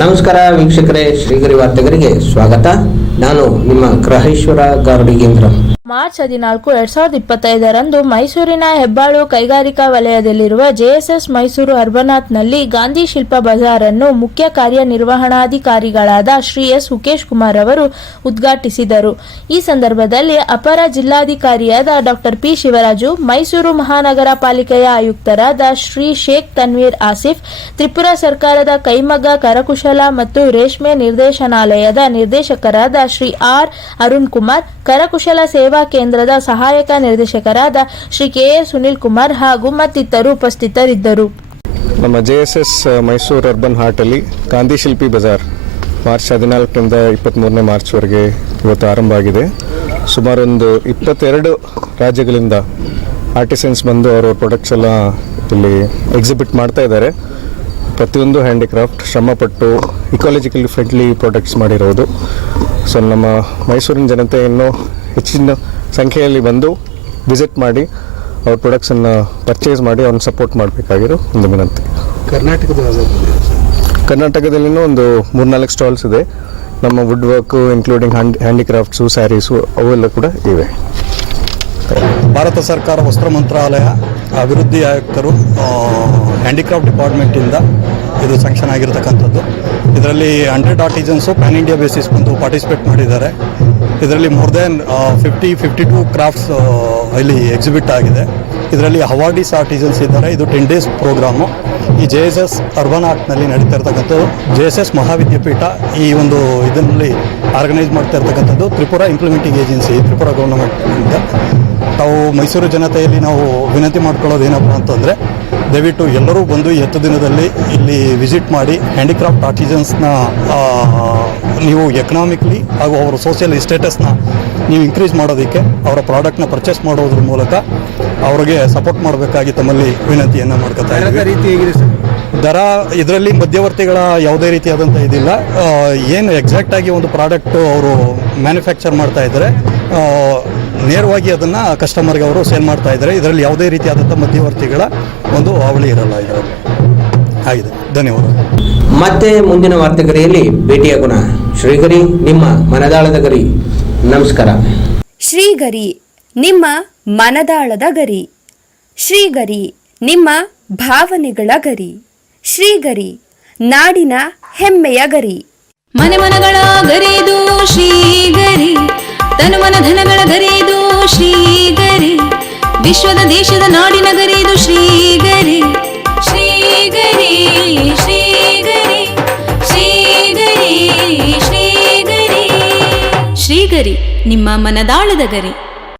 ನಮಸ್ಕಾರ ವೀಕ್ಷಕರೇ, ಶ್ರೀಗರಿ ವಾರ್ತೆಗರಿಗೆ ಸ್ವಾಗತ. ನಾನು ನಿಮ್ಮ ಗ್ರಹೇಶ್ವರ ಗಾರ್ಡಿಗೇಂದ್ರ. ಮಾರ್ಚ್ 14, 2025ರಂದು ಮೈಸೂರಿನ ಹೆಬ್ಬಾಳು ಕೈಗಾರಿಕಾ ವಲಯದಲ್ಲಿರುವ ಜೆಎಸ್ಎಸ್ ಮೈಸೂರು ಅರ್ಬನಾಥ್ನಲ್ಲಿ ಗಾಂಧಿ ಶಿಲ್ಪ ಬಜಾರ್ ಅನ್ನು ಮುಖ್ಯ ಕಾರ್ಯನಿರ್ವಹಣಾಧಿಕಾರಿಗಳಾದ ಶ್ರೀ ಎಸ್ ಹುಕೇಶ್ ಕುಮಾರ್ ಅವರು ಉದ್ಘಾಟಿಸಿದರು. ಈ ಸಂದರ್ಭದಲ್ಲಿ ಅಪರ ಜಿಲ್ಲಾಧಿಕಾರಿಯಾದ ಡಾಕ್ಟರ್ ಪಿ ಶಿವರಾಜು, ಮೈಸೂರು ಮಹಾನಗರ ಪಾಲಿಕೆಯ ಆಯುಕ್ತರಾದ ಶ್ರೀ ಶೇಖ್ ತನ್ವೀರ್ ಆಸಿಫ್, ತ್ರಿಪುರಾ ಸರ್ಕಾರದ ಕೈಮಗ್ಗ ಕರಕುಶಲ ಮತ್ತು ರೇಷ್ಮೆ ನಿರ್ದೇಶನಾಲಯದ ನಿರ್ದೇಶಕರಾದ ಶ್ರೀ ಆರ್ ಅರುಣ್ ಕುಮಾರ್, ಕರಕುಶಲ ಸೇವಾ ಕೇಂದ್ರದ ಸಹಾಯಕ ನಿರ್ದೇಶಕರಾದ ಶ್ರೀ ಕೆ ಎ ಸುನಿಲ್ ಕುಮಾರ್ ಹಾಗೂ ಮತ್ತಿತರರು ಉಪಸ್ಥಿತರಿದ್ದರು. ನಮ್ಮ ಜೆಎಸ್ಎಸ್ ಮೈಸೂರು ಅರ್ಬನ್ ಹಾರ್ಟಲ್ಲಿ ಗಾಂಧಿ ಶಿಲ್ಪಿ ಬಜಾರ್ ಮಾರ್ಚ್ 14ರಿಂದ 23ನೇ ಮಾರ್ಚ್ವರೆಗೆ ಇವತ್ತು ಆರಂಭ ಆಗಿದೆ. ಸುಮಾರು ಒಂದು 22 ರಾಜ್ಯಗಳಿಂದ ಆರ್ಟಿಸನ್ಸ್ ಬಂದು ಅವರ ಪ್ರಾಡಕ್ಟ್ಸ್ ಎಲ್ಲ ಇಲ್ಲಿ ಎಕ್ಸಿಬಿಟ್ ಮಾಡ್ತಾ ಇದ್ದಾರೆ. ಪ್ರತಿಯೊಂದು ಹ್ಯಾಂಡಿಕ್ರಾಫ್ಟ್ ಶ್ರಮಪಟ್ಟು ಇಕಾಲಜಿಕಲಿ ಫ್ರೆಂಡ್ಲಿ ಪ್ರಾಡಕ್ಟ್ಸ್ ಮಾಡಿರೋದು. ಸೊ ನಮ್ಮ ಮೈಸೂರಿನ ಜನತೆ ಇನ್ನೂ ಹೆಚ್ಚಿನ ಸಂಖ್ಯೆಯಲ್ಲಿ ಬಂದು ವಿಸಿಟ್ ಮಾಡಿ ಅವ್ರ ಪ್ರಾಡಕ್ಟ್ಸನ್ನು ಪರ್ಚೇಸ್ ಮಾಡಿ ಅವ್ರನ್ನ ಸಪೋರ್ಟ್ ಮಾಡಬೇಕಾಗಿರೋ ಒಂದು ವಿನಂತಿ. ಕರ್ನಾಟಕದಲ್ಲಿನೂ ಒಂದು 3-4 ಸ್ಟಾಲ್ಸ್ ಇದೆ. ನಮ್ಮ ವುಡ್ ವರ್ಕು ಇನ್ಕ್ಲೂಡಿಂಗ್ ಹ್ಯಾಂಡಿಕ್ರಾಫ್ಟ್ಸು, ಸ್ಯಾರೀಸು ಅವೆಲ್ಲ ಕೂಡ ಇವೆ. ಭಾರತ ಸರ್ಕಾರ ವಸ್ತ್ರ ಮಂತ್ರಾಲಯ ಅಭಿವೃದ್ಧಿ ಆಯುಕ್ತರು ಹ್ಯಾಂಡಿಕ್ರಾಫ್ಟ್ ಡಿಪಾರ್ಟ್ಮೆಂಟಿಂದ ಇದು ಸ್ಯಾಂಕ್ಷನ್ ಆಗಿರತಕ್ಕಂಥದ್ದು. ಇದರಲ್ಲಿ 100 ಆರ್ಟಿಸನ್ಸು ಪ್ಯಾನ್ ಇಂಡಿಯಾ ಬೇಸಿಸ್ ಬಂದು ಪಾರ್ಟಿಸಿಪೇಟ್ ಮಾಡಿದ್ದಾರೆ. ಇದರಲ್ಲಿ ಮೋರ್ ದೆನ್ 52 ಕ್ರಾಫ್ಟ್ಸ್ ಇಲ್ಲಿ ಎಕ್ಸಿಬಿಟ್ ಆಗಿದೆ. ಇದರಲ್ಲಿ ಅವಾರ್ಡೀಸ್ ಆರ್ಟಿಸನ್ಸ್ ಇದ್ದಾರೆ. ಇದು 10 ಡೇಸ್ ಪ್ರೋಗ್ರಾಮು. ಈ ಜೆಎಸ್ಎಸ್ ಅರ್ಬನ್ ಆರ್ಟ್ನಲ್ಲಿ ನಡೀತಾ ಇರ್ತಕ್ಕಂಥದ್ದು. ಜೆಎಸ್ಎಸ್ ಮಹಾವಿದ್ಯಾಪೀಠ ಈ ಒಂದು ಇದರಲ್ಲಿ ಆರ್ಗನೈಸ್ ಮಾಡ್ತಾ ಇರ್ತಕ್ಕಂಥದ್ದು. ತ್ರಿಪುರಾ ಇಂಪ್ಲಿಮೆಂಟಿಂಗ್ ಏಜೆನ್ಸಿ, ತ್ರಿಪುರಾ ಗೌರ್ಮೆಂಟಿಂದ ತಾವು ಮೈಸೂರು ಜನತೆಯಲ್ಲಿ ನಾವು ವಿನಂತಿ ಮಾಡ್ಕೊಳ್ಳೋದು ಏನಪ್ಪ ಅಂತಂದರೆ, ದಯವಿಟ್ಟು ಎಲ್ಲರೂ ಬಂದು ಈ 10 ದಿನದಲ್ಲಿ ಇಲ್ಲಿ ವಿಸಿಟ್ ಮಾಡಿ ಹ್ಯಾಂಡಿಕ್ರಾಫ್ಟ್ ಆರ್ಟಿಸನ್ಸ್ನ ನೀವು ಎಕನಾಮಿಕ್ಲಿ ಹಾಗೂ ಅವರ ಸೋಷಿಯಲ್ ಸ್ಟೇಟಸ್ನ ನೀವು ಇನ್ಕ್ರೀಸ್ ಮಾಡೋದಕ್ಕೆ ಅವರ ಪ್ರಾಡಕ್ಟ್ನ ಪರ್ಚೇಸ್ ಮಾಡೋದ್ರ ಮೂಲಕ ಅವರಿಗೆ ಸಪೋರ್ಟ್ ಮಾಡಬೇಕಾಗಿ ತಮ್ಮಲ್ಲಿ ವಿನಂತಿಯನ್ನು ಮಾಡ್ಕೊತಾ ಇದ್ದೀವಿ. ದರ ಇದರಲ್ಲಿ ಮಧ್ಯವರ್ತಿಗಳ ಯಾವುದೇ ರೀತಿಯಾದಂಥ ಇದಿಲ್ಲ. ಏನು ಎಕ್ಸಾಕ್ಟಾಗಿ ಒಂದು ಪ್ರಾಡಕ್ಟು ಅವರು ಮ್ಯಾನುಫ್ಯಾಕ್ಚರ್ ಮಾಡ್ತಾ ಇದ್ದಾರೆ, ನೇರವಾಗಿ ಅದನ್ನು ಕಸ್ಟಮರ್ಗೆ ಅವರು ಸೇಲ್ ಮಾಡ್ತಾ ಇದ್ದಾರೆ. ಇದರಲ್ಲಿ ಯಾವುದೇ ರೀತಿಯಾದಂಥ ಮಧ್ಯವರ್ತಿಗಳ ಒಂದು ಹಾವಳಿ ಇರಲ್ಲ ಇದರಲ್ಲಿ. ಆಗಿದೆ. ಧನ್ಯವಾದ. ಮತ್ತೆ ಮುಂದಿನ ವಾರ್ತೆಗರಿಯಲ್ಲಿ ಭೇಟಿಯಾಗೋಣ. ಶ್ರೀಗರಿ, ನಿಮ್ಮ ಮನದಾಳದ ಗರಿ. ನಮಸ್ಕಾರ. ಶ್ರೀಗರಿ, ನಿಮ್ಮ ಮನದಾಳದ ಗರಿ. ಶ್ರೀಗರಿ, ನಿಮ್ಮ ಭಾವನೆಗಳ ಗರಿ. ಶ್ರೀಗರಿ, ನಾಡಿನ ಹೆಮ್ಮೆಯ ಗರಿ. ಮನೆ ಮನಗಳ ಗರಿದು ಶ್ರೀಗರಿ, ತನು ಮನ ಧನಗಳ ಗರಿದು ಶ್ರೀಗರಿ, ವಿಶ್ವದ ದೇಶದ ನಾಡಿನ ಗರಿದು ಶ್ರೀಗರಿ. ಶ್ರೀಗರಿ ಶ್ರೀಗರಿ ಶ್ರೀಗರಿ ಶ್ರೀಗರಿ ಶ್ರೀಗರಿ, ನಿಮ್ಮ ಮನದಾಳದ ಗರಿ.